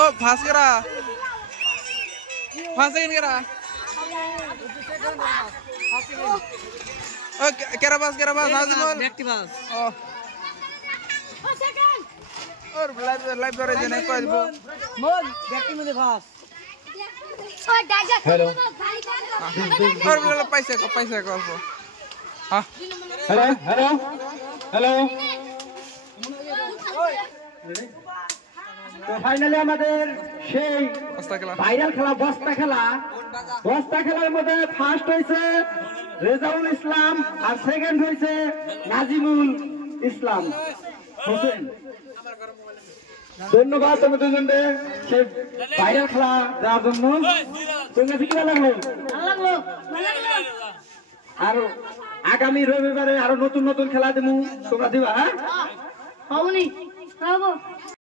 ও ফাঁস করা ফাঁস সেকেন্ড করা ও কেরা বাস নাজিমুল ব্যক্তি বাস ও और लाइव द्वारा जने को দিব মন ব্যক্তি মধ্যে বাস हेलो और बोला पैसा को अल्प हां हेलो हेलो हेलो তো ফাইনালি আমাদের সেই ভাইরাল খেলা বস্তা খেলার মধ্যে ফার্স্ট হয়েছে রেজাউল ইসলাম আর সেকেন্ড হয়েছে নাজিমুল ইসলাম হোসেন। ধন্যবাদ তোমাদের দুজনকে সেই ভাইরাল খেলা দেওয়ার জন্য। তোমার কি ভালো লাগলো? আর আগামী রবিবারে আরো নতুন খেলা দেবো, তোমরা দিবা? হ্যাঁ।